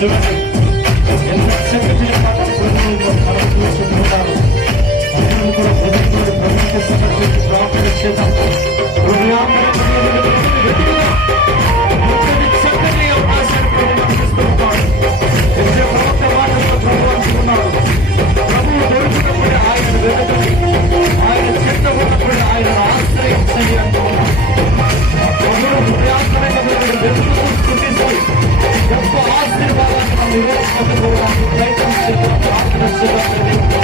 చూడండి ఎంత చక్కటి మనం చూస్తున్నారు. అందరూ కూడా ప్రభుత్వాన్ని ప్రభుత్వ సమర్పించి ప్రార్థన చేద్దాం. చక్కటి అవకాశాన్ని ప్రభుత్వం ఎంతో ప్రవక్త మాటల్లో ప్రభుత్వం ప్రభువు దొరికినప్పుడు ఆయన వెతకండి, ఆయన చెంత ఉన్నప్పుడు ఆయన ఆశ్రయించండి అంటున్నాడు. అందరూ హృదయాత్మకమైన వెతుకుతూ స్థుతిస్తూ గొప్ప ఆశీర్వాదాన్ని మనం నివేదించుకోవడానికి ప్రయత్నం చేద్దాం, ప్రార్థన చేద్దాం.